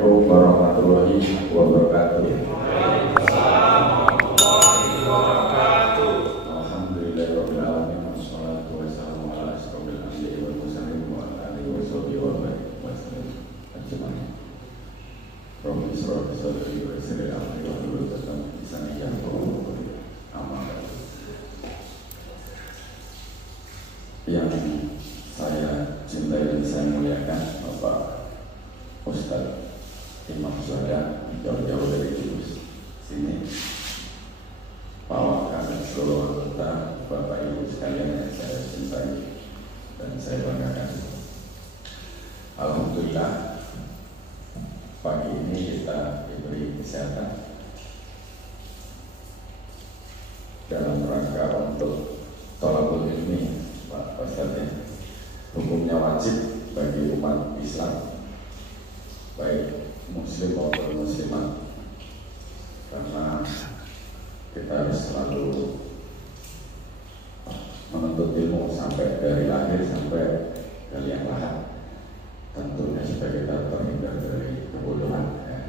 Assalamualaikum warahmatullahi wabarakatuh. Alhamdulillahirabbil alamin wassalatu wassalamu ala asyrofil anbiya'i wal mursalin wa ala alihi washabihi wa sallam ajmain. Rabbi shrah li sadri wa yassir li amri wahlul 'uqdatam min lisani yafqahu qawli. Amma ba'du. Yang saya cintai dan saya muliakan Bapak Ustadz Imam Suhadan, jauh-jauh dari Kudus sini, Pak Wakil dan seluruh anggota, Bapak Ibu sekalian yang saya cintai dan saya banggakan. Alhamdulillah pagi ini kita diberi kesehatan dalam rangka untuk thalabul ilmi. Pak Ustadz, hukumnya wajib bagi umat Islam baik muslim maupun muslimat, karena kita harus selalu menuntut ilmu sampai dari lahir sampai ke liang lahat, tentunya supaya kita terhindar dari kebodohan ya.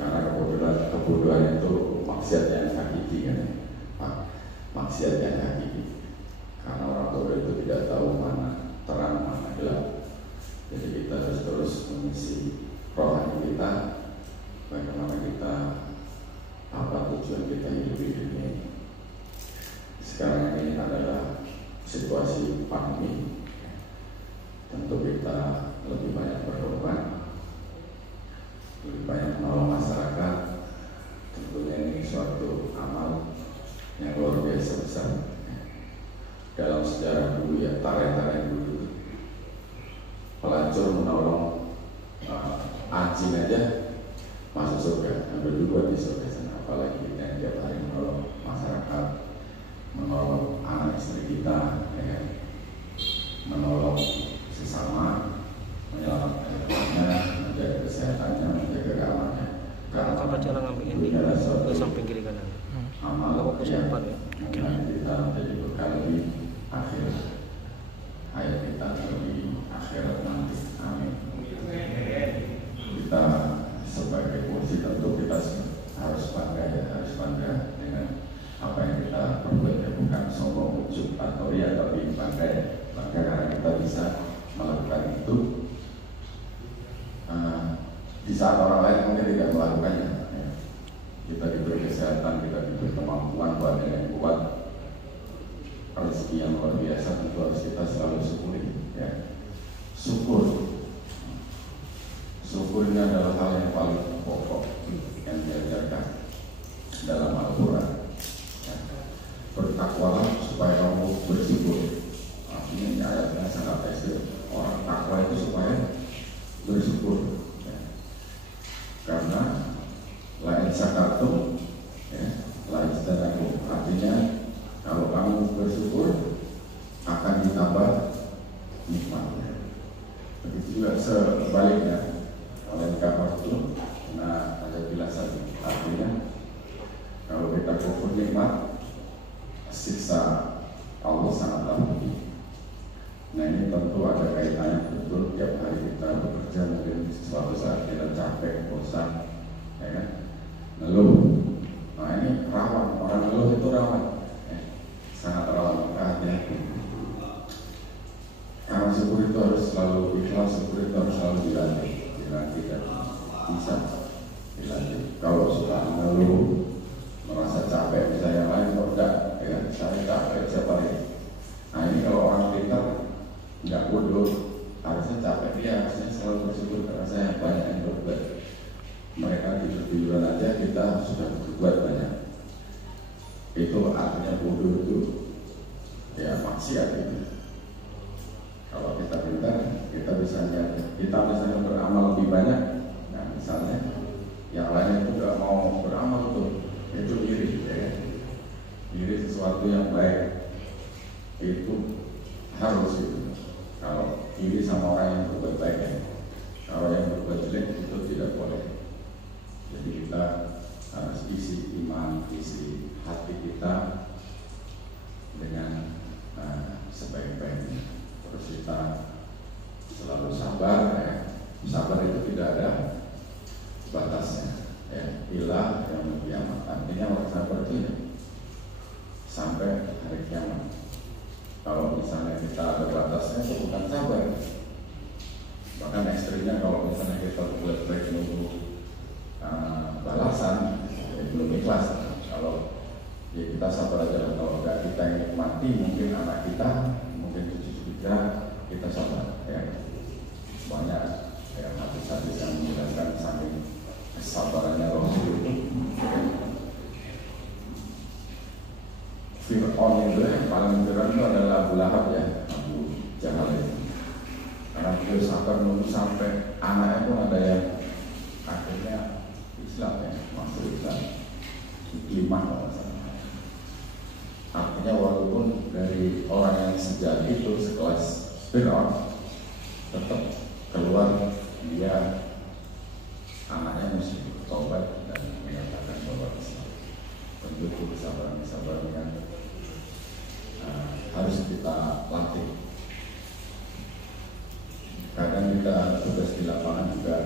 Karena kebodohan itu maksiat yang hakiki kan, maksiat yang hakiki, karena orang tua itu tidak tahu mana terang mana gelap. Jadi kita harus terus mengisi rohani kita, bagaimana kita, apa tujuan kita hidup di dunia ini. Sekarang ini adalah situasi pandemi, tentu kita lebih banyak berkorban, lebih banyak menolong masyarakat. Tentunya ini suatu amal yang luar biasa besar. Dalam sejarah dulu ya, tarik-tarik dulu, pelacur menolong anjing aja masuk surga, yang berdua di surga sana, apalagi yang tiap hari menolong masyarakat, menolong anak istri kita, ya, menolong sesama, menyelamatkan hidupnya, menjaga kesehatannya, menjaga keamanannya. Kakak cara ngambil ini ke samping kiri kanan. Amal yang kita menjadi bekal di akhir hayat kita, di akhirat nanti. Amin. Kita sebagai muslim tentu kita harus bangga ya, harus bangga dengan apa yang kita perbuat ya, bukan sombong ujub atau ria, tapi bangga ya, bangga karena kita bisa melakukan itu di saat orang lain mungkin tidak melakukannya ya. Kita diberi kesehatan, kita diberi kemampuan, badan yang kuat, rezeki yang luar biasa, tentu harus kita selalu syukuri ya. Syukur ini adalah hal yang paling pokok yang diajarkan dalam Al-Quran ya. Bertakwalah supaya kamu bersyukur. Artinya ini ayatnya sangat ekstrim. Orang takwa itu supaya bersyukur ya. Karena lain syakartum ya, lain sedanakum, artinya kalau kamu bersyukur akan ditambah nikmatnya. Begitu juga sebaliknya, lain kafartum, nah ada jelasan artinya kalau kita kufur nikmat, siksa Allah sangatlah pedih. Nah ini tentu ada kaitannya betul. Tiap hari kita bekerja, mungkin suatu saat kita capek, bosan, ya kan? Ngeluh. Nah ini rawan, orang ngeluh itu rawan, sangat rawan. Hati-hati. Karena syukur itu harus selalu ikhlas, syukur itu harus selalu dilatih dan bisa dilatih. Kalau suka ngeluh, merasa capek, bisa yang lain kok enggak, ya saya capek siapa ini. Nah ini kalau orang pintar nggak bodoh, harusnya capek, dia harusnya selalu bersyukur karena saya banyak yang berbuat. Mereka tidur-tiduran aja, kita sudah berbuat banyak. Itu artinya bodoh itu ya maksiat itu. Kalau kita pintar, kita bisa kita misalnya beramal lebih banyak. Nah misalnya yang lain itu nggak mau beramal tuh, itu iri ya. Iri sesuatu yang baik itu harus itu. Kalau iri sama orang yang berbuat baik ya. Kalau yang berbuat jelek itu tidak boleh. Jadi kita harus isi iman, isi hati kita dengan sebaik-baiknya. Terus kita selalu sabar ya. Sabar itu tidak ada paling berat itu adalah Abu Lahab ya, Abu Jahal itu. Karena beliau sabar nunggu sampai anaknya pun ada yang akhirnya Islam ya, masuk Islam. Iklimah kalau salah. Artinya walaupun dari orang yang sejak itu sekelas Fir'aun, tetap keluar dia anaknya mesti taubat dan menyatakan bahwa Islam. Tentu kesabaran yang harus kita latih. Kadang kita tugas di lapangan juga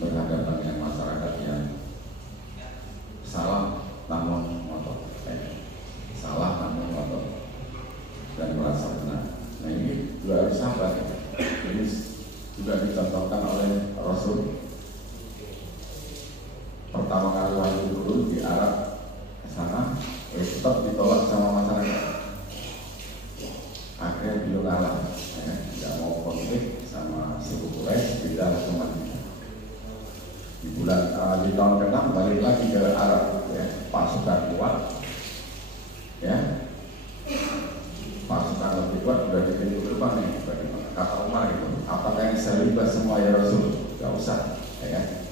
berhadapan dengan masyarakat yang salah namun ngotot, salah namun ngotot dan merasa benar. Nah ini juga harus sabar. Ini juga dicontohkan oleh Rasul. Pertama kali wahyu turun di Arab sana, tetap ditolak sama masyarakat. Akhirnya beliau kalah, tidak mau konflik sama suku Quraisy, pindah ke Madinah. Di tahun ke-6 balik lagi ke Arab, ya, pasukan kuat, ya, pasukan lebih kuat sudah di pintu depan nih. Bagaimana? Kata Umar itu, apakah yang saya libat semua ya Rasul? Gak usah, ya.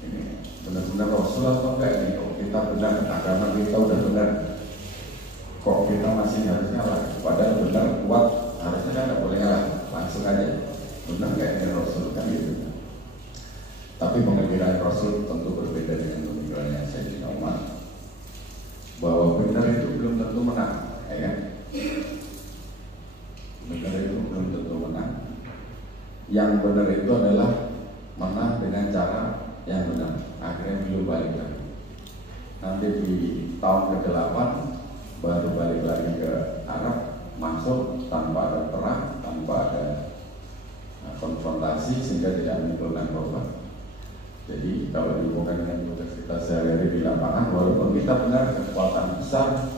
Ini benar-benar Rasul atau enggak ini? Kok kita benar, agama kita udah benar, kok kita masih harus ngalah? Padahal benar, kuat, harusnya kan nggak boleh ngalah, langsung aja. Benar kayak Rasul kan gitu. Tapi pengembiraan Rasul tentu berbeda dengan pengembiraan Sayyidina Umar, bahwa benar itu belum tentu menang, ya kan? Benar itu belum tentu menang. Yang benar itu adalah menang dengan cara yang benar. Akhirnya beliau balik lagi. Nanti di tahun ke-8 baru balik lagi ke Arab, masuk tanpa ada perang, tanpa ada konfrontasi, sehingga tidak menimbulkan korban. Jadi kalau dihubungkan dengan tugas kita sehari-hari di lapangan, walaupun kita benar kekuatan besar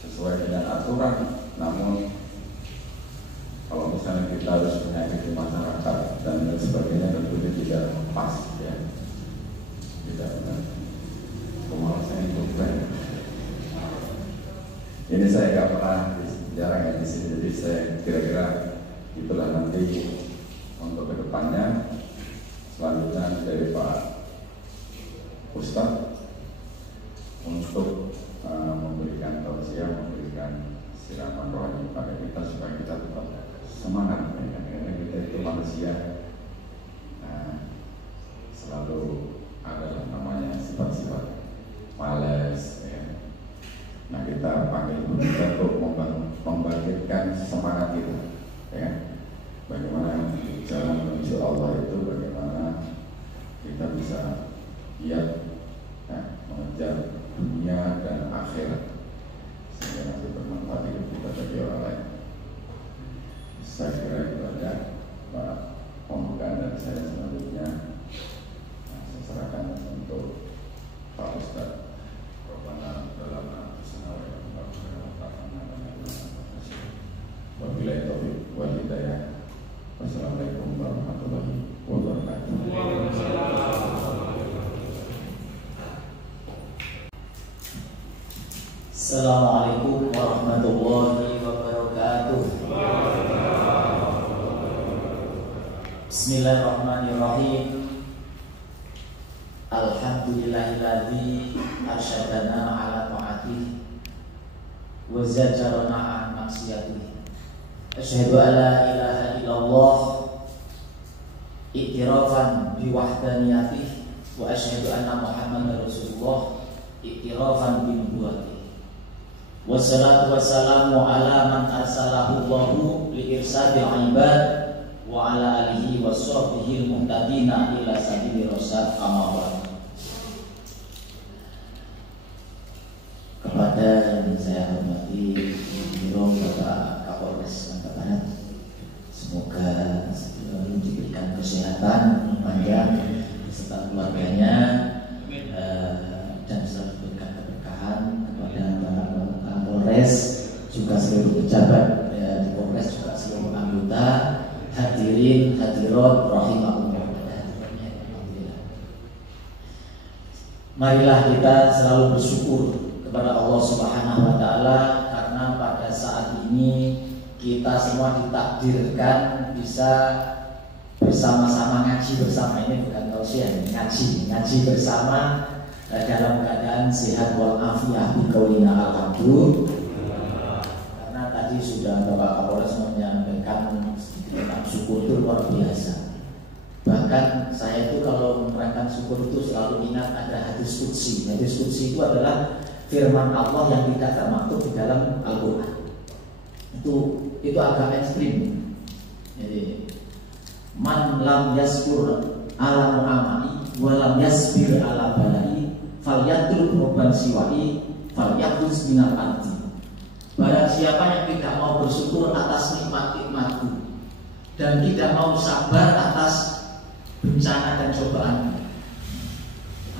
sesuai dengan aturan, namun kalau misalnya kita harus menyakiti masyarakat dan lain sebagainya, tentunya tidak pas, ya, tidak benar. Pemalasan itu bukan. Ini saya nggak pernah jarang ya di sini, jadi saya kira-kira itulah nanti untuk kedepannya. Selanjutnya dari Pak Ustadz untuk memberikan tausiah, memberikan siraman rohani pada kita supaya kita tetap semangat, ya. Karena kita itu manusia, selalu ada namanya sifat-sifat malas, ya. Nah kita panggil kita untuk membangkitkan semangat kita, ya. Bagaimana jalan menuju Allah itu, bagaimana kita bisa giat, ya, mengejar dunia dan akhirat sehingga nanti bermanfaat hidup kita bagi orang lain. Saya kira itu aja Pak pembukaan dan saya selanjutnya saya serahkan untuk Pak Ustadz Robbana dalam wabillahi taufiq wal hidayah. Wassalamualaikum warahmatullahi wabarakatuh. Assalamualaikum warahmatullahi wabarakatuh. Bismillahirrahmanirrahim. Alhamdulillahilladzi arsyadana ala ta'atihi wa zajarana an maksiyatihi. Asyhadu an la ilaha illallah i'tirafan biwahdaniyatihi wa asyhadu anna Muhammadar Rasulullah i'tirafan binubuwwatihi. Wassalatu wassalamu ala man arsalahu Allahu li irsadil ibad wa ala alihi wa sahbihi al-muhtadina ila sabili rasyad amma ba'd. Kepada yang saya hormati Biro Bapak Kapolres Sumatera Barat, semoga selalu diberikan kesehatan panjang beserta keluarganya, dan selalu diberikan keberkahan kepada Bapak Kapolres, juga seluruh pejabat di Polres, juga seluruh anggota, hadirin hadirat rahimahumullah. Marilah kita selalu bersyukur kepada Allah Subhanahu wa taala karena pada saat ini kita semua ditakdirkan bisa bersama-sama ngaji bersama. Ini bukan tausiah, ngaji bersama dalam keadaan sehat walafiat biqaulina alhamdulillah. Karena tadi sudah Bapak Kapolres menyampaikan tentang syukur itu luar biasa. Bahkan saya itu kalau menerangkan syukur itu selalu ingat ada hadis qudsi. Hadis qudsi itu adalah firman Allah yang tidak termaktub di dalam Al-Quran. Itu agak ekstrim. Jadi man lam yaskur ala mu'amali wa lam yasbir ala balai falyatul robban siwai falyatus minal arti. Barang siapa yang tidak mau bersyukur atas nikmat-nikmatku dan tidak mau sabar atas bencana dan cobaan,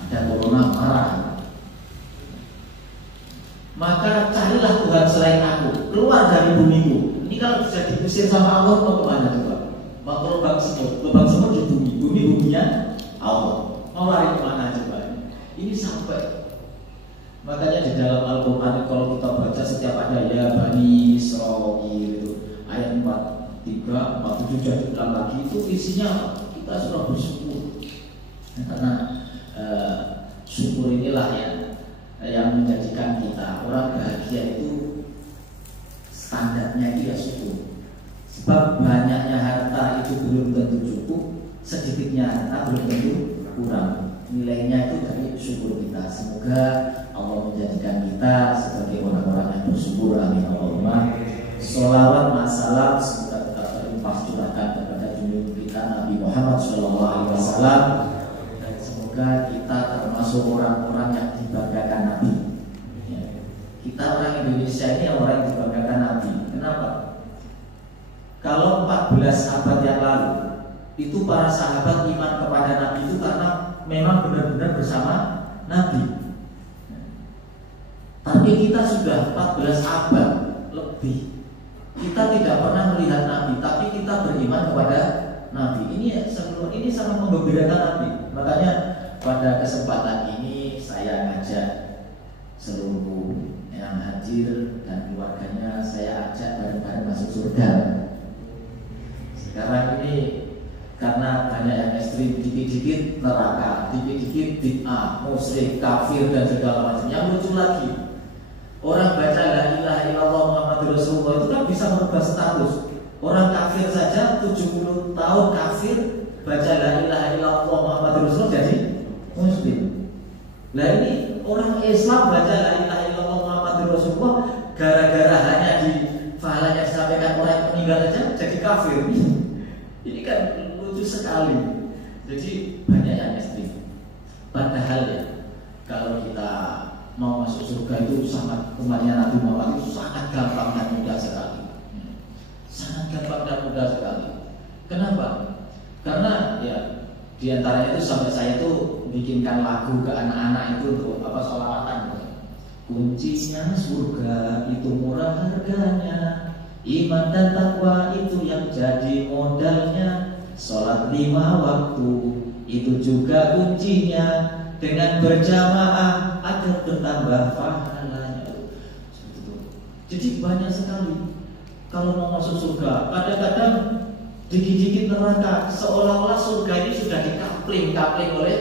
ada corona marah, maka carilah Tuhan selain aku, keluar dari bumiku. Ini kalau bisa diusir sama Allah mau kemana coba? Mau ke lubang semut di buminya Allah. Mau lari kemana coba? Ini sampai. Makanya di dalam Al-Quran kalau kita baca setiap ada ya Bani Israil itu ayat 43, 47 dan ulang lagi itu isinya kita sudah bersyukur. Karena syukur inilah yang menjadikan kita orang bahagia itu standarnya itu ya syukur. Sebab banyaknya harta itu belum tentu cukup, sedikitnya harta belum tentu kurang. Nilainya itu dari syukur kita. Semoga Allah menjadikan kita sebagai orang-orang yang bersyukur. Amin Allahumma. Sholawat masalah semoga tetap terlimpah curahkan kepada junjungan kita Nabi Muhammad SAW. Dan semoga kita termasuk orang-orang yang dibanggakan Nabi. Kita orang Indonesia ini orang yang dibanggakan Nabi. Kenapa? Kalau 14 abad yang lalu itu para sahabat iman kepada Nabi itu karena memang benar-benar bersama Nabi. Tapi kita sudah 14 abad lebih, kita tidak pernah melihat Nabi, tapi kita beriman kepada Nabi. Ini sangat menggembirakan Nabi. Makanya pada kesempatan ini saya ngajak seluruh yang hadir dan keluarganya, saya ajak bareng-bareng masuk surga. Sekarang ini karena banyak yang ekstrim, dikit-dikit neraka, dikit-dikit bid'ah, musyrik, kafir dan segala macam. Yang lucu lagi, orang baca la ilaha illallah Muhammadur Rasulullah itu kan bisa merubah status. Orang kafir saja 70 tahun kafir, baca la ilaha illallah Muhammadur Rasulullah jadi muslim. Nah ini orang Islam baca la ilaha illallah Muhammadur Rasulullah gara-gara hanya di fahalanya disampaikan orang yang meninggal saja jadi kafir. Ini kan lucu sekali. Jadi banyak yang ekstrim. Padahal ya kalau kita mau masuk surga itu sangat, umatnya Nabi Muhammad itu sangat gampang dan mudah sekali. Sangat gampang dan mudah sekali. Kenapa? Karena ya diantaranya itu sampai saya itu bikinkan lagu ke anak-anak itu untuk sholawatan. Kuncinya surga itu murah harganya, iman dan takwa itu yang jadi modalnya, sholat 5 waktu itu juga kuncinya, dengan berjamaah agar bertambah pahalanya. Jadi banyak sekali kalau mau masuk surga. Kadang-kadang dikit-dikit neraka, seolah-olah surga ini sudah dikapling oleh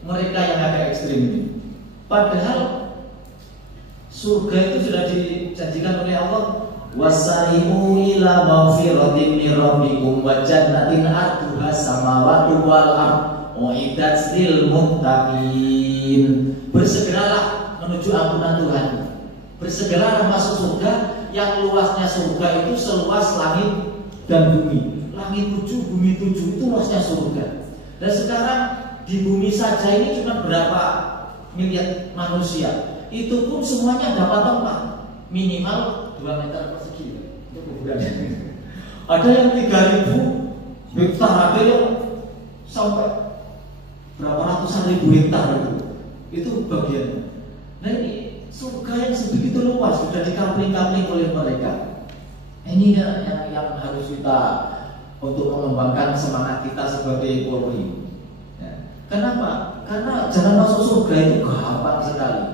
mereka yang agak ekstrim ini. Padahal surga itu sudah dijanjikan oleh Allah, wasari'u ila maghfiratin min rabbikum wa jannatin 'arduha samawati wal ardh uiddat lil muttaqin. Bersegeralah menuju ampunan Tuhan. Bersegeralah masuk surga yang luasnya surga itu seluas langit dan bumi. Langit 7, bumi 7 itu luasnya surga. Dan sekarang di bumi saja ini cuma berapa miliar manusia. Itu pun semuanya dapat tempat minimal 2 meter persegi untuk kuburannya. Ada yang 3.000 hektar, ada yang sampai berapa ratusan ribu hektar itu bagian. Nah ini surga yang sebegitu luas sudah dikapling-kapling oleh mereka. Ini yang harus kita untuk mengembangkan semangat kita sebagai Polri. Kenapa? Karena jalan masuk surga itu gampang sekali.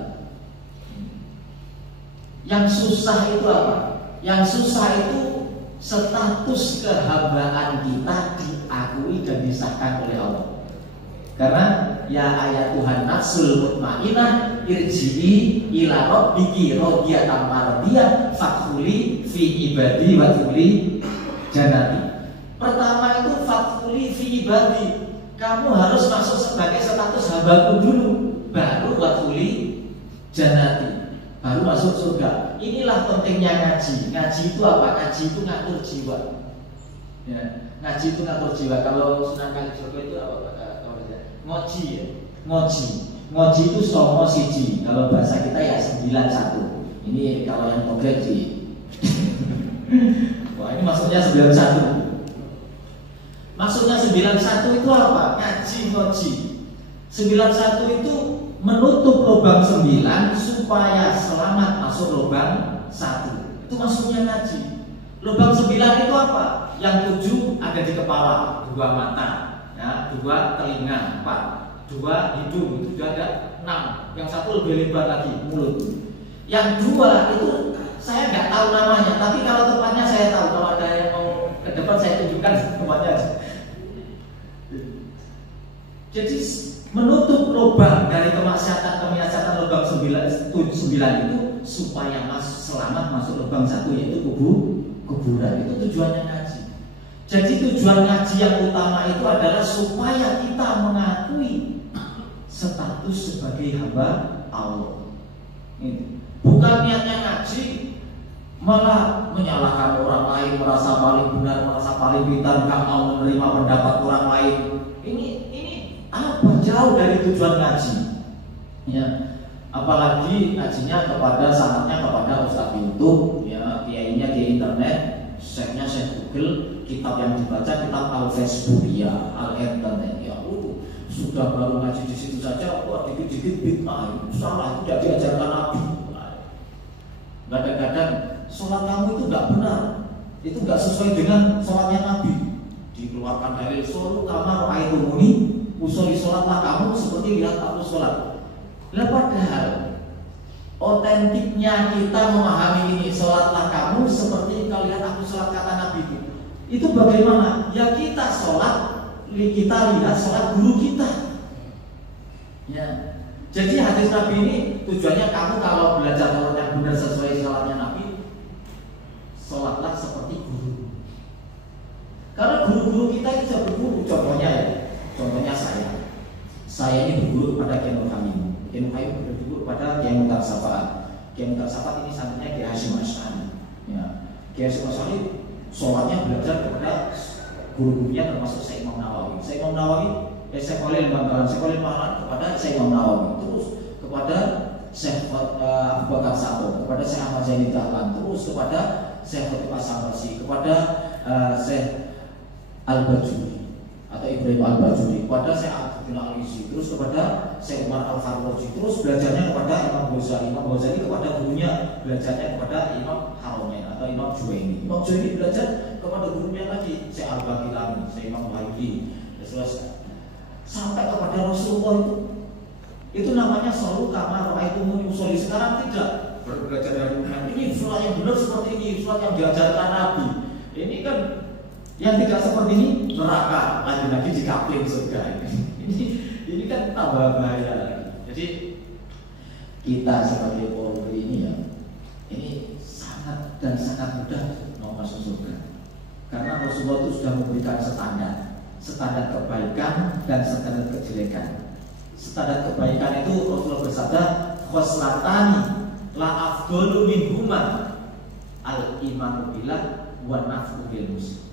Yang susah itu apa? Yang susah itu status kehambaan kita diakui dan disahkan oleh Allah. Karena ya ayat Tuhan nafsul mutmainnah irji'i ila rabbiki radiyatan mardiyah fadkhuli fi ibadi wadkhuli jannati. Pertama itu fadkhuli fi ibadi. Kamu harus masuk sebagai status hambaku dulu, baru wadkhuli jannati, baru masuk surga. Inilah pentingnya ngaji. Ngaji itu apa? Ngaji itu ngatur jiwa. Ya, ngaji itu ngatur jiwa. Kalau Sunan Kalijogo itu apa? Ngoji ya. Ngoji itu songo siji. Kalau bahasa kita ya 91. Ini kalau yang konkret sih. Wah, ini maksudnya 91. Maksudnya 91 itu apa? Ngaji, ngoji. 91 itu menutup lubang 9 supaya selamat masuk lubang 1. Itu maksudnya ngaji. Lubang 9 itu apa? Yang 7 ada di kepala, 2 mata, ya, 2 telinga, 4, 2 hidung, itu sudah ada 6. Yang 1 lebih lebar lagi, mulut. Yang 2 itu saya nggak tahu namanya, tapi kalau tempatnya saya tahu. Kalau ada yang mau ke depan saya tunjukkan tempatnya. Jadi menutup lubang dari kemaksiatan lubang 9 itu supaya selamat masuk lubang 1, yaitu kuburan. Itu tujuannya ngaji. Jadi tujuan ngaji yang utama itu adalah supaya kita mengakui status sebagai hamba Allah. Bukan niatnya ngaji malah menyalahkan orang lain, merasa paling benar, merasa paling pintar, nggak mau menerima pendapat orang lain. Ini apa? Jauh dari tujuan ngaji. Ya, apalagi ngajinya sangatnya kepada Ustadz YouTube, ya, kiainya di internet, share-nya share Google, kitab yang dibaca kitab Al-Facebook, ya, Al-Internet, ya, sudah baru ngaji di situ saja, wah dikit-dikit bid'ah, salah, tidak diajarkan Nabi. Kadang-kadang sholat kamu itu nggak benar, itu nggak sesuai dengan sholatnya Nabi. Dikeluarkan dari sholat kamar aitumuni, usuli sholatlah kamu seperti lihat aku sholat. Lah padahal otentiknya kita memahami ini, sholatlah kamu seperti kau lihat aku sholat kata Nabi itu bagaimana? Ya kita sholat, kita lihat sholat guru kita. Ya. Jadi hadis Nabi ini tujuannya kamu kalau belajar sholat yang benar sesuai sholatnya Nabi, sholatlah seperti guru. Karena guru-guru kita itu sudah berguru. Contohnya saya ini berguru pada Kiai Nur Hamim. Kiai Nur Hamim berguru pada Kiai Mutar Safaat. Kiai Mutar Safaat ini santrinya Kiai Hasyim Asy'ari. Ya. Kiai Hasyim Asy'ari sholatnya belajar kepada guru-gurunya termasuk Syekh Imam Nawawi. Syekh Imam Nawawi, Syekh Khalil Bantaran, Syekh Khalil Mahlan kepada Syekh Imam Nawawi, terus kepada Syekh Abu Bakar Sato, kepada Syekh Ahmad Zaini Dahlan, terus kepada Syekh Khatib As-Samrasi, kepada Syekh Al-Bajuri atau Ibrahim Al-Bajuri, kepada Syekh Abdul Al-Isi, terus kepada Syekh Umar Al-Farroji, terus belajarnya kepada Imam Ghazali. Imam Ghazali kepada gurunya belajarnya kepada Imam Haromain atau Imam Juwaini. Imam Juwaini belajar kepada gurunya lagi Syekh Al-Baqilani, Syekh Imam Muhayyidi, sampai kepada Rasulullah itu namanya selalu kamar aitumuni usoli. Sekarang tidak belajar dari ini sholat yang benar seperti ini, sholat yang diajarkan Nabi. Ini kan yang tidak seperti ini neraka, lagi dikapling surga. Ini kan tambah bahaya lagi. Jadi kita sebagai Polri ini ya, ini sangat mudah mau masuk surga. Karena Rasulullah itu sudah memberikan standar kebaikan dan standar kejelekan. Standar kebaikan itu Rasulullah bersabda, khoslatani la afdalu minhuma al-imanu billah wa naf'u bil muslim.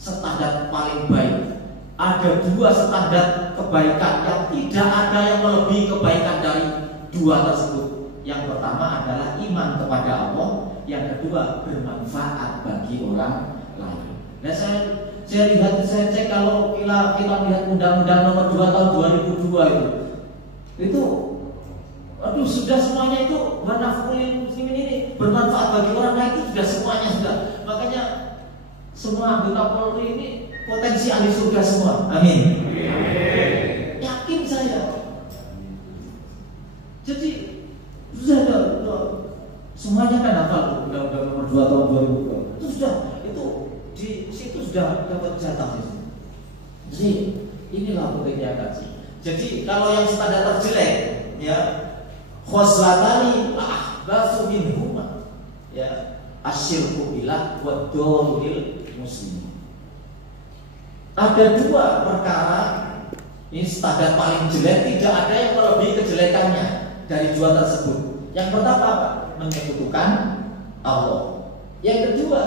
Standar paling baik, ada 2 standar kebaikan yang tidak ada yang melebihi kebaikan dari 2 tersebut. Yang pertama adalah iman kepada Allah, yang kedua bermanfaat bagi orang lain. Nah, saya lihat, saya cek kalau kita lihat Undang-Undang Nomor 2 tahun 2002 itu aduh, sudah semuanya itu wanafulil muslimin ini bermanfaat bagi orang lain, itu sudah semuanya sudah. Makanya semua anggota Polri ini potensi ahli surga semua. Amin. Yakin saya. Jadi sudah semuanya kan hafal Undang-Undang Nomor 2 tahun Jadi kalau yang standar terjelek, ya khoslatani ahbatsu minhuma, ya asyirku billah wa dzalil muslim. Ada dua perkara ini standar paling jelek, tidak ada yang melebihi kejelekannya dari dua tersebut. Yang pertama apa? Menyekutukan Allah. Yang kedua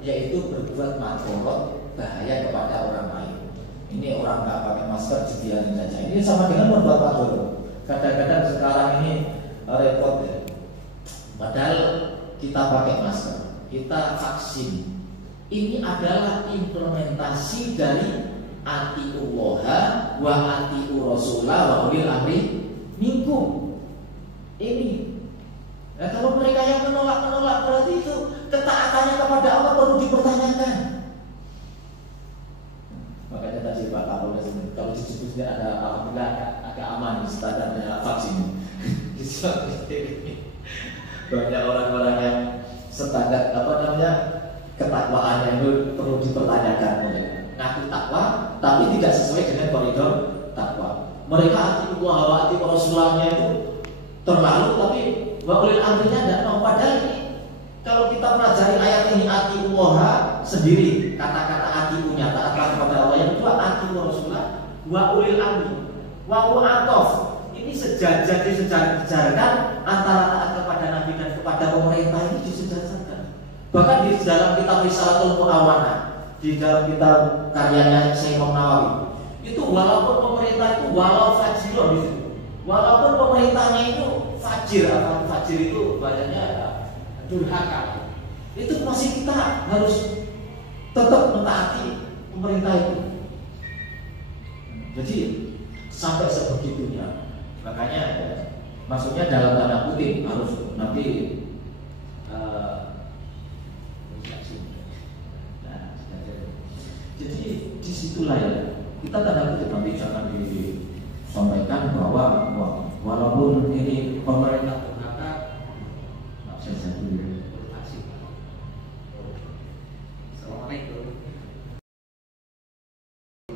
yaitu berbuat madharat, bahaya kepada orang lain. Ini orang nggak pakai masker dibiarin saja. Ini sama dengan membuat madharat. Kadang-kadang sekarang ini repot ya. Padahal kita pakai masker, kita vaksin. Ini adalah implementasi dari atiullaha wa atiu rasulah wa ulil amri minkum. Ini. Nah, kalau mereka yang menolak berarti itu ketaatannya kepada Allah perlu dipertanyakan. Makanya tadi Pak Kapolres kalau disebutnya ada alhamdulillah agak aman standarnya vaksin. Banyak orang-orang yang standar ketakwaannya itu perlu dipertanyakan. Ngaku takwa tapi tidak sesuai dengan koridor takwa. Mereka atiullah wa ati rasulnya itu terlalu, tapi wa ulil amrinya tidak mau. Padahal ini kalau kita pelajari ayat ini atiullah sendiri, kata-kata atiunya taatlah kepada Allah. Yang kedua ati rasulullah wa ulil amri wa atof. Ini sejajar disejarkan antara taat kepada Nabi dan kepada pemerintah, ini disejarkan. Bahkan di dalam kitab Risalatul Mu'awanah, di dalam kitab karyanya Syekh Imam Nawawi, itu walaupun pemerintah itu walau fajirun di situ, walaupun pemerintahnya itu fajir, atau fajir itu bacanya durhaka, itu masih kita harus tetap mentaati pemerintah itu. Jadi sampai sebegitunya. Makanya maksudnya dalam tanda kutip harus nanti jadi disitulah ya kita tanda kutip nanti jangan disampaikan bahwa walaupun ini pemerintah berkata nggak bisa jadi asik. Assalamualaikum.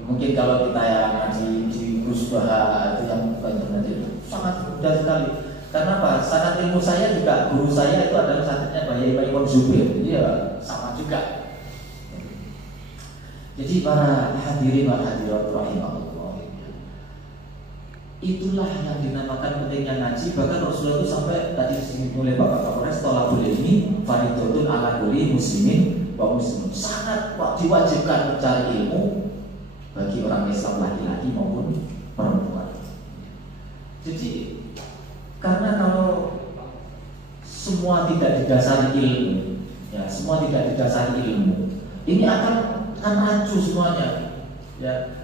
Mungkin kalau kita yang ngaji di Gusbah itu yang sangat mudah sekali. Karena apa? Sanad ilmu saya juga, guru saya itu adalah sanadnya Bayi Imam Zubir. Jadi ya sama juga. Jadi para hadirin wa hadirat rahimahullah, itulah yang dinamakan pentingnya ngaji. Bahkan Rasulullah itu sampai tadi disebut oleh Bapak Kapolres, tolabul ilmi fardhun ala kulli muslimin wa muslimin. Sangat diwajibkan mencari ilmu bagi orang Islam laki-laki maupun perempuan. Jadi karena kalau semua tidak didasari ilmu, ya semua tidak didasari ilmu, ini akan rancu semuanya. Ya,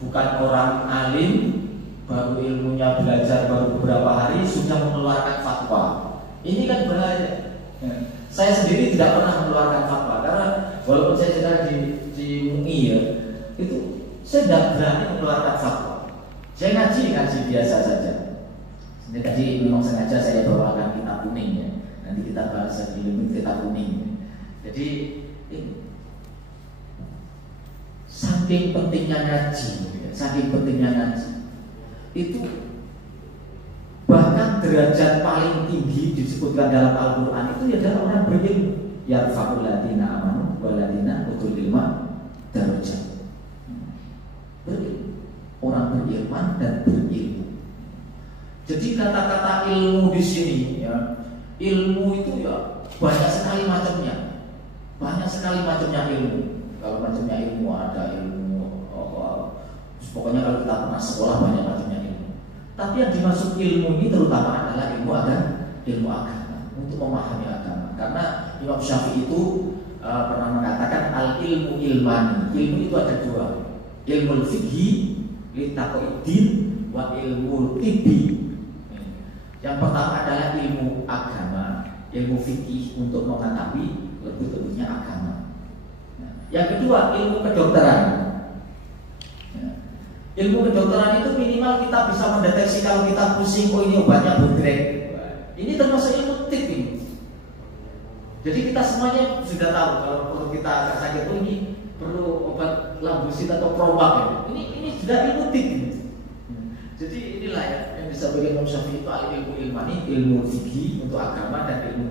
bukan orang alim baru ilmunya belajar baru beberapa hari sudah mengeluarkan fatwa. Ini kan bahaya. Ya, saya sendiri tidak pernah mengeluarkan fatwa karena walaupun saya sedang di UI ya, itu saya tidak berani mengeluarkan fatwa. Saya ngaji biasa saja. Ini tadi memang sengaja saya bawakan kitab kuning ya. Nanti kita bahas lebih kitab kuning. Jadi ini saking pentingnya ngaji, saking pentingnya ngaji itu bahkan derajat paling tinggi disebutkan dalam Al-Quran itu adalah orang berilmu. Yarfa'ul ladina amanu wal ladina utul ilma darajat. Orang berilman dan berilmu. Jadi kata-kata ilmu di sini ya, ilmu itu ya banyak sekali macamnya. Banyak sekali macamnya ilmu. Kalau macamnya ilmu ada ilmu pokoknya kalau kita pernah sekolah banyak macamnya ilmu. Tapi yang dimaksud ilmu ini terutama adalah ilmu agama untuk memahami agama. Karena Imam Syafi'i itu pernah mengatakan al ilmu ilmani. Ilmu itu ada dua. Ilmu fikhi litaqoidin wa ilmu tibi. Yang pertama adalah ilmu agama, ilmu fikih untuk mengetahui lebih-lebihnya agama. Yang kedua ilmu kedokteran. Ilmu kedokteran itu minimal kita bisa mendeteksi kalau kita pusing, oh ini obatnya bobrek. Ini termasuk ilmu tip ini. Jadi kita semuanya sudah tahu kalau kita agak sakit, oh ini perlu obat lambusin atau promap ya. Ini sudah ilmu tip ini. sebagai Imam Syafi'i itu ilmu ilmani, ilmu fikih untuk agama dan ilmu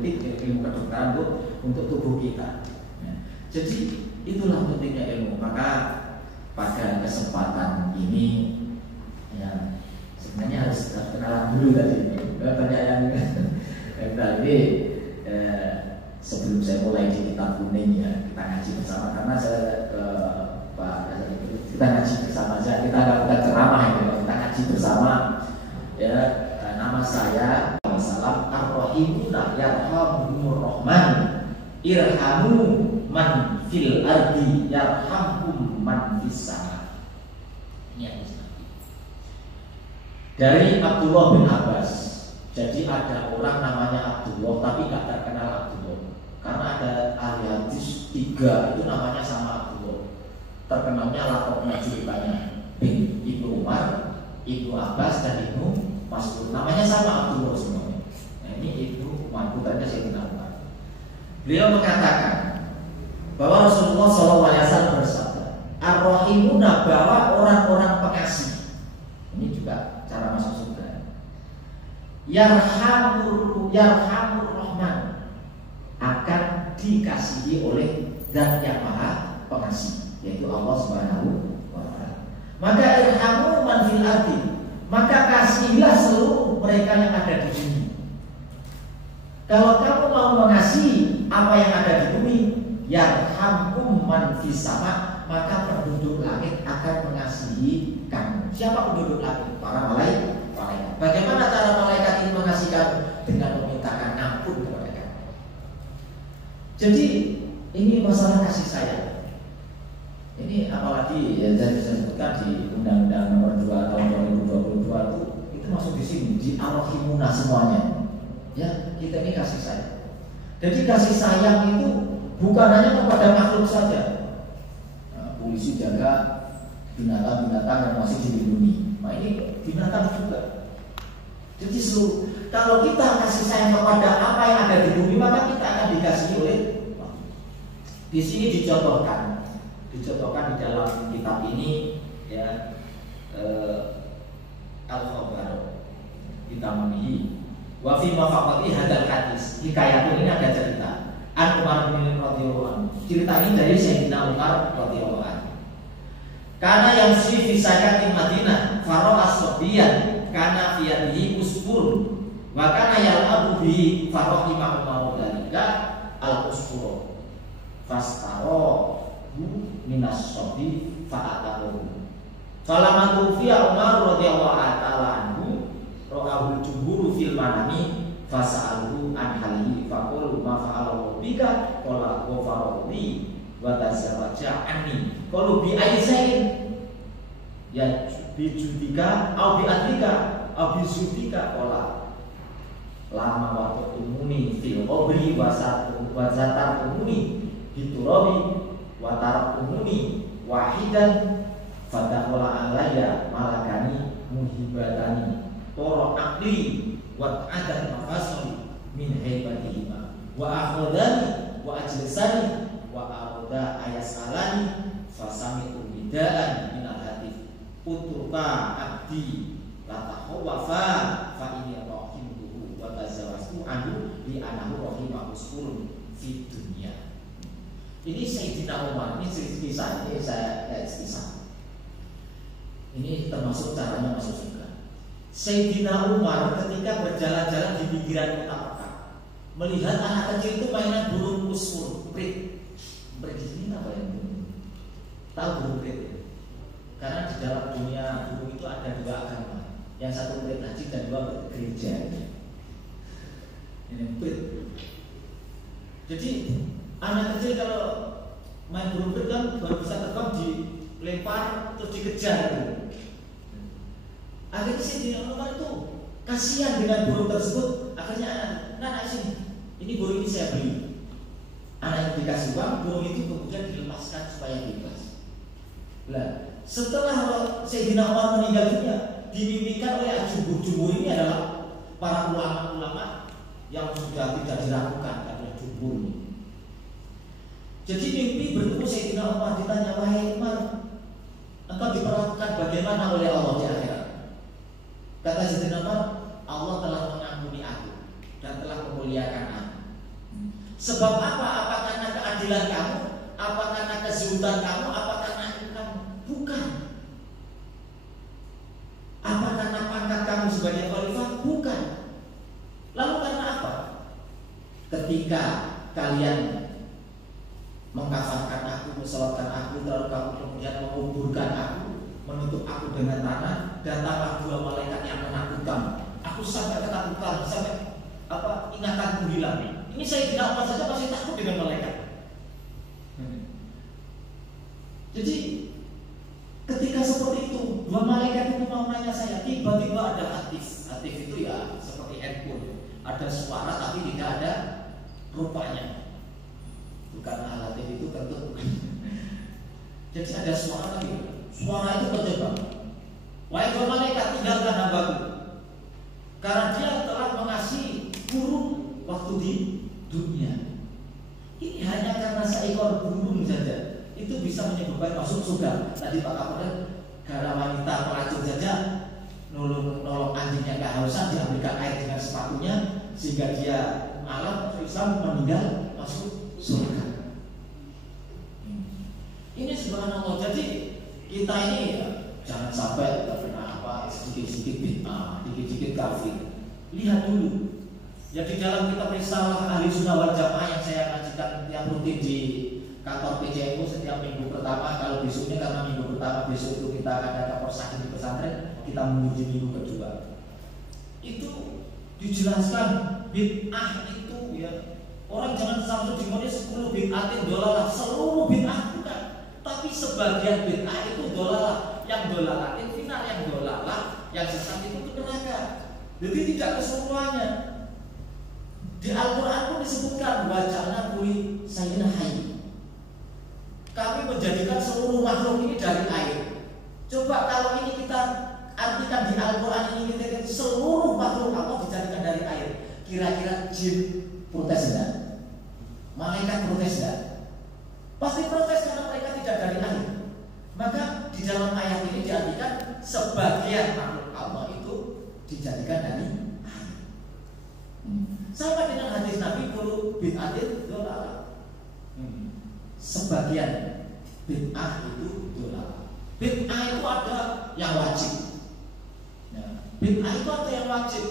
kedokteran untuk tubuh kita. Ya. Jadi itulah pentingnya ilmu. Maka pada kesempatan ini ya sebenarnya harus kenalan dulu tadi. Banyak yang tadi sebelum saya mulai di kitab kuning ya kita ngaji bersama karena saya ke Pak kita ngaji bersama saja, kita nggak bukan ceramah itu, kita ngaji bersama ya. Nama saya Salam Ar-Rahimuna Yarhamur Rahman Irhamu man fil ardi yarhamkum man fis sama. Ini dari Abdullah bin Abbas. Jadi ada orang namanya Abdullah tapi nggak terkenal Abdullah karena ada ahli hadis 3 itu namanya sama Abdullah. Terkenalnya lapornya ceritanya bin Ibnu Umar, Ibnu Abbas dan Ibnu Mas'ud. Namanya sama Abdullah semuanya. Nah ini Ibnu Umar putranya Sayyidina Umar. Beliau mengatakan bahwa Rasulullah SAW bersabda, Ar-Rahimuna bahwa orang-orang pengasih. Ini juga cara masuk surga. Yarhamur Rahman akan dikasihi oleh Zat yang Maha Pengasih, yaitu Allah Subhanahu wa Ta'ala. Maka irhamu man fil ardi, maka kasihilah seluruh mereka yang ada di bumi. Kalau kamu mau mengasihi apa yang ada di bumi, yarhamkum man fis sama, maka penduduk langit akan mengasihi kamu. Siapa penduduk langit? Para malaikat. Bagaimana cara malaikat ini mengasihi kamu? Dengan memintakan ampun kepada kamu. Jadi ini masalah kasih sayang. Ini apalagi yang saya sebutkan di Undang-Undang Nomor 2 Tahun 2022 itu masuk di sini di Ar-Rahimuna semuanya. Ya, kita ini kasih sayang. Jadi kasih sayang itu bukan hanya kepada makhluk saja. Nah, polisi jaga binatang-binatang yang masih dilindungi. Nah ini binatang juga. Jadi seluruh, kalau kita kasih sayang kepada apa yang ada di bumi, maka kita akan dikasihi oleh. Di sini dicontohkan di dalam kitab ini ya Al-Khabar kita memilih wa fi mafaqati hadal hadis. Hikayatun ini ada cerita An Umar bin radhiyallahu anhu. Cerita ini dari Sayyidina Umar radhiyallahu anhu. Karena yang fi sayati Madinah fara'a sabiyan kana fi yadihi usfur wa kana yal'abu bihi farahima Umar dalika al-usfur fastaro minas sabi fa'atahu. Falamma tufiya Umar radhiyallahu ta'ala anhu ra'ahul jumhur fil manami fasa'aluhu an halihi faqul ma fa'ala bika qala wa farali wa tazawwaja anni qalu bi aizain ya bi judika au bi adlika au bi judika qala lama waktu umuni fil qabri wa zatar umuni biturabi wa tarak umuni wahidan fadakhala alayya malakani muhibatani toro akli wa adan mafasali min haibatihima wa akhadani wa ajlisani wa arda ayasalani fasamitu bidaan minal hadith uturka abdi latahwafa fa ini rahimtuhu wa tazawastu anhu li anahu rahimahu surun fi dunia. Ini Sayyidina Umar, ini kisah, ini saya kisah. Ini termasuk caranya masuk surga. Sayyidina Umar ketika berjalan-jalan di pinggiran kota Mekah, melihat anak kecil itu mainan burung usfur, prit. Berjini apa yang burung? Tahu burung prit? Karena di dalam dunia burung itu ada 2 agama. Yang satu prit haji dan 2 gereja. Ini prit. Jadi anak kecil kalau main burung prit kan baru bisa terbang, dilempar terus dikejar. Akhirnya Sayyidina Umar itu kasihan dengan burung tersebut. Akhirnya anak sini, ini burung ini saya beli. Anak yang dikasih uang, burung itu kemudian dilepaskan supaya bebas. Nah, setelah Sayyidina Umar meninggal dunia, dimimpikan oleh jumhur ini adalah para ulama-ulama yang sudah tidak diragukan adalah jumhur ini. Jadi mimpi bertemu Sayyidina Umar, ditanya, wahai Umar, engkau diperlakukan bagaimana oleh Allah di akhirat? Kata Sayyidina Umar, Sebab apa? Apa karena keadilan kamu? Apa karena kezuhudan kamu? Apa karena ilmu kamu? Bukan. Apa karena pangkat kamu sebagai khalifah? Bukan. Lalu karena apa? Ketika kalian mengkafankan aku, mensolatkan aku, lalu kamu kemudian menguburkan aku, menutup aku dengan tanah, datanglah dua malaikat yang menakutkan. Aku sampai ketakutan, sampai ingatanku hilang. Ini saya tidak apa saja masih takut dengan malaikat. Jadi ketika seperti itu, dua malaikat itu mau nanya saya, tiba-tiba ada hatif. Hatif itu ya seperti handphone, ada suara tapi tidak ada rupanya. Bukan hatif itu tentu. Jadi ada suara lagi. Suara itu berdebar. Wahai dua malaikat, tinggalkan hambaku, karena dia telah mengasihi burung waktu di dunia. Ini hanya karena seekor burung saja itu bisa menyebabkan masuk surga. Tadi Pak Kapolres, gara wanita pelacur saja nolong anjingnya kehausan, diambilkan air dengan sepatunya sehingga dia alam Islam meninggal masuk surga. Ini subhanallah. Jadi kita ini ya, jangan sampai terkena sedikit-sedikit bid'ah, sedikit-sedikit kafir. Lihat dulu. Ya di dalam kitab Risalah Ahli Sunnah wal Jamaah yang saya ngajikan yang rutin di kantor PJMU setiap minggu pertama. Kalau besoknya karena minggu pertama besok itu kita akan ada persakit di pesantren, kita menuju minggu kedua. Itu dijelaskan bid'ah itu ya. Orang jangan sampai dimunis 10 bid'atin dolalah, seluruh bid'ah bukan. Tapi sebagian bid'ah itu dolalah, yang dolalatin final, yang dolalah, yang sesat itu ke neraka. Jadi tidak keseluruhannya. Di Al-Quran pun disebutkan wajahnya kuli sayyidina hayy. Kami menjadikan seluruh makhluk ini dari air. Coba kalau ini kita artikan di Al-Quran ini kita seluruh makhluk Allah dijadikan dari air. Kira-kira jin protes enggak? Malaikat protes enggak? Pasti protes karena mereka tidak dari air. Maka di dalam ayat ini diartikan sebagian makhluk Allah itu dijadikan dari air. Sama dengan hadis Nabi kulo bid'atin dolalah. Sebagian bid'ah itu dolalah. Bid'ah itu ada yang wajib. Bid'ah itu ada yang wajib.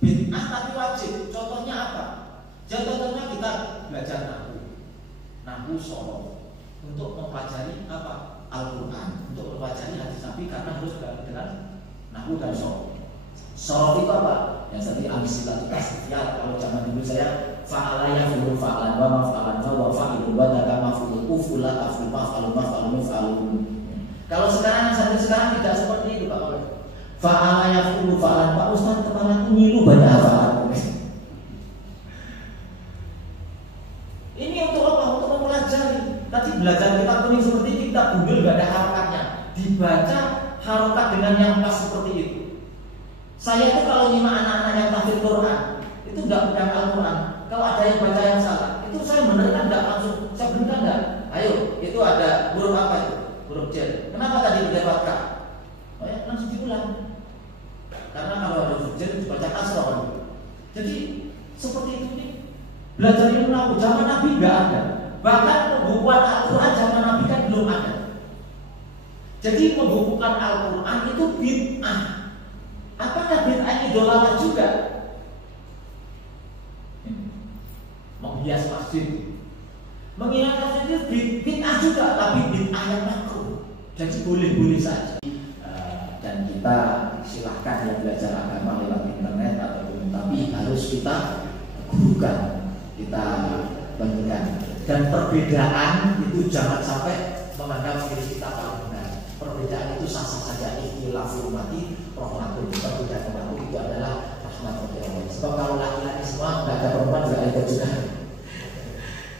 Bid'ah tapi wajib. Contohnya apa? Contohnya kita belajar nahwu sorof untuk mempelajari apa? Al-Quran, untuk mempelajari hadis Nabi karena harus dengan nahwu dan sorof. Sorof itu apa? Yang tadi amsilah tasfiah. Kalau zaman dulu saya fa'ala yaf'ulu fa'alan wa maf'alan wa fa'ilun wa daga maf'ul ufula af'ul maf'alun maf'alun maf'alun. Kalau sekarang sampai sekarang tidak seperti itu Pak Oleh. Fa'ala yaf'ulu fa'alan, Pak Ustaz kepala ngilu banyak apa? Ini untuk apa? Untuk mempelajari. Tadi belajar kitab kuning seperti ini, kita google gak ada harokatnya. Dibaca harokat dengan yang pas seperti itu. Saya tuh kalau nyimak anak-anak yang tahfidz Quran itu nggak pegang Al-Quran. Kalau ada yang baca yang salah, itu saya benerkan nggak langsung, saya benerkan nggak. Ayo, itu ada huruf apa itu? Huruf J. Kenapa tadi berdebat K? Oh ya, langsung diulang. Karena kalau ada huruf J dibaca kasroh. Jadi seperti itu nih. Belajar ilmu nahwu zaman Nabi nggak ada. Bahkan pembukuan Al-Quran zaman Nabi kan belum ada. Jadi pembukuan Al-Quran itu bid'ah. Apakah bid'ah ini dolalah juga? Menghias masjid, menghilangkan itu bid'ah juga, tapi bid'ah yang makruh. Jadi boleh-boleh saja. Dan kita silahkan ya belajar agama lewat internet ataupun, tapi harus kita gurukan, kita bandingkan. Dan perbedaan itu jangan sampai menganggap diri kita paling benar. Perbedaan itu sah-sah saja. Ikhtilaful ummati rahmatun. Perbedaan umat itu adalah rahmat bagi Allah. Sebab kalau laki-laki semua nggak ada perempuan juga ada juga.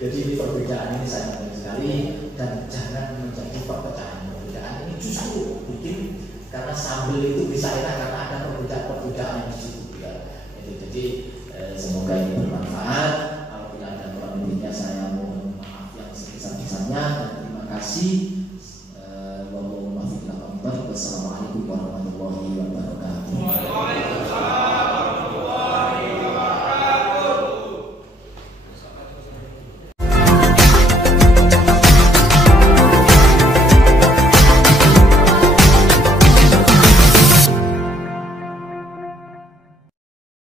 Jadi ini perbedaan ini sangat penting sekali dan jangan menjadi perpecahan. Perbedaan ini justru bikin karena sambal itu bisa enak karena ada perbedaan di situ. Jadi semoga ini bermanfaat. Apabila ada kurang lebihnya saya mohon maaf yang sebesar-besarnya dan terima kasih.